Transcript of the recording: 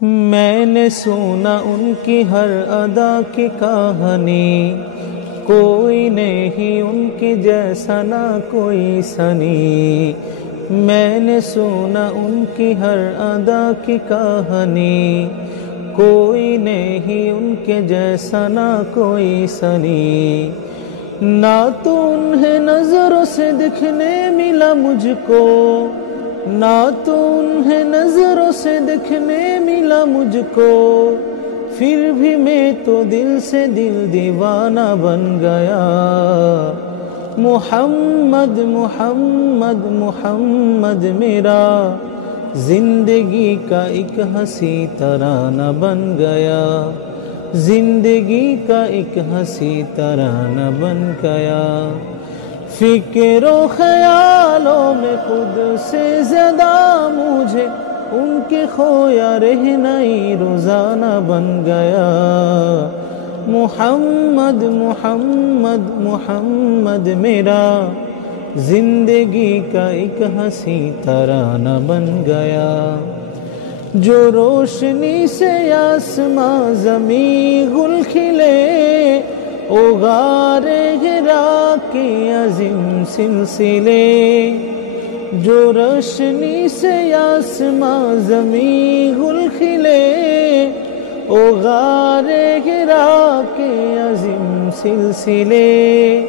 میں نے سنا ان کی ہر ادا کی کہانی، کوئی نہیں ان کی جیسا نہ کوئی سنی۔ میں نے سنا ان کی ہر ادا کی کہانی، کوئی نہیں ان کے جیسا نہ کوئی سنی۔ نہ تو انہیں نظروں سے دکھنے ملا مجھ کو، نہ تو انہیں نظروں سے دکھنے ملا مجھ کو، پھر بھی میں تو دل سے دل دیوانہ بن گیا۔ محمد محمد محمد میرا زندگی کا ایک ہنسی ترانہ بن گیا، زندگی کا ایک ہنسی ترانہ بن گیا۔ فکر و خیالوں میں خود سے زیادہ مجھے ان کے کھویا رہنائی روزانہ بن گیا۔ محمد محمد محمد میرا زندگی کا ایک ہنسی ترانہ بن گیا۔ جو روشنی سے آسماں زمیں گل کھلے، او غار ہرا کے عظیم سلسلے۔ جو روشنی سے آسماں زمیں گل کھلے، او غار ہرا کے عظیم سلسلے۔